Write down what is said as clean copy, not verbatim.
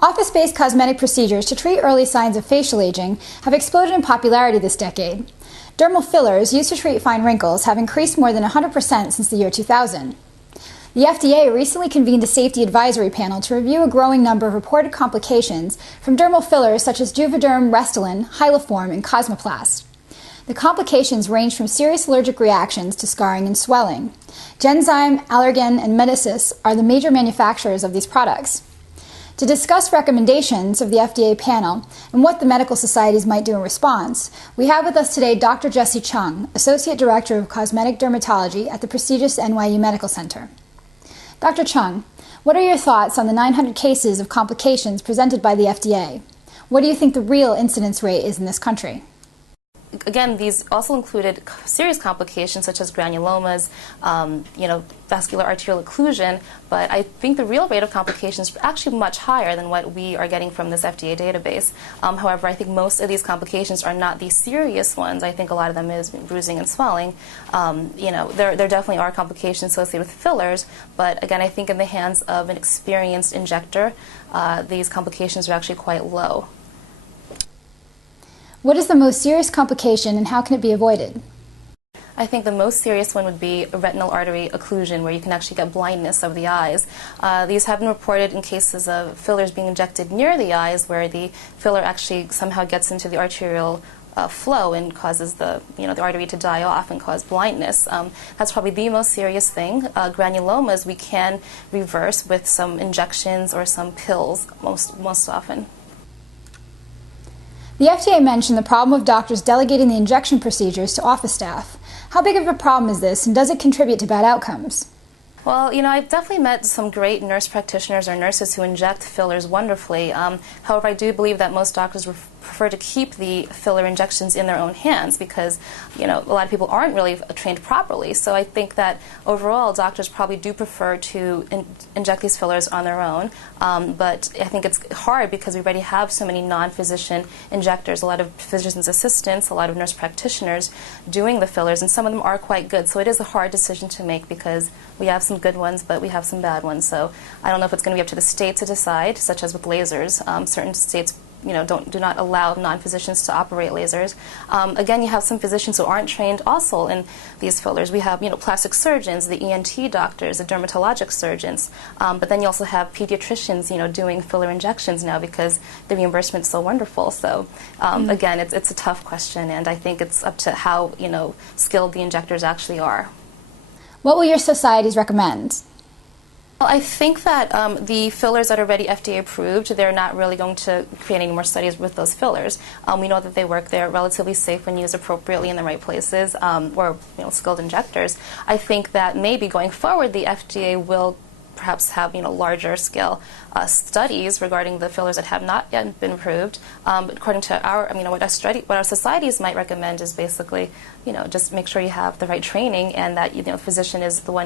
Office-based cosmetic procedures to treat early signs of facial aging have exploded in popularity this decade. Dermal fillers used to treat fine wrinkles have increased more than 100% since the year 2000. The FDA recently convened a safety advisory panel to review a growing number of reported complications from dermal fillers such as Juvederm, Restylane, Hyloform, and Cosmoplast. The complications range from serious allergic reactions to scarring and swelling. Genzyme, Allergan, and Medicis are the major manufacturers of these products. To discuss recommendations of the FDA panel and what the medical societies might do in response, we have with us today Dr. Jessie Chung, Associate Director of Cosmetic Dermatology at the prestigious NYU Medical Center. Dr. Chung, what are your thoughts on the 900 cases of complications presented by the FDA? What do you think the real incidence rate is in this country? Again, these also included serious complications such as granulomas, vascular arterial occlusion, but I think the real rate of complications is actually much higher than what we are getting from this FDA database. However, I think most of these complications are not the serious ones. I think a lot of them is bruising and swelling. There definitely are complications associated with fillers, but again, I think in the hands of an experienced injector, these complications are actually quite low. What is the most serious complication and how can it be avoided? I think the most serious one would be a retinal artery occlusion, where you can actually get blindness of the eyes. These have been reported in cases of fillers being injected near the eyes, where the filler actually somehow gets into the arterial flow and causes the artery to die off and cause blindness. That's probably the most serious thing. Granulomas we can reverse with some injections or some pills most often. The FDA mentioned the problem of doctors delegating the injection procedures to office staff. How big of a problem is this, and does it contribute to bad outcomes? Well, I've definitely met some great nurse practitioners or nurses who inject fillers wonderfully. However, I do believe that most doctors prefer to keep the filler injections in their own hands because, a lot of people aren't really trained properly. So I think that overall, doctors probably do prefer to inject these fillers on their own. But I think it's hard because we already have so many non-physician injectors, a lot of physician's assistants, a lot of nurse practitioners doing the fillers, and some of them are quite good. So it is a hard decision to make because we have some good ones, but we have some bad ones. So I don't know if it's going to be up to the state to decide, such as with lasers. Certain states do not allow non-physicians to operate lasers. Again, you have some physicians who aren't trained also in these fillers. We have plastic surgeons, the ENT doctors, the dermatologic surgeons, but then you also have pediatricians doing filler injections now because the reimbursement is so wonderful. So again, it's a tough question, and I think it's up to how skilled the injectors actually are. What will your societies recommend? Well, I think that the fillers that are already FDA approved, they're not really going to create any more studies with those fillers. We know that they work. They're relatively safe when used appropriately in the right places, or skilled injectors. I think that maybe going forward, the FDA will perhaps have larger scale studies regarding the fillers that have not yet been approved. But according to what our societies might recommend is basically just make sure you have the right training and that the physician is the one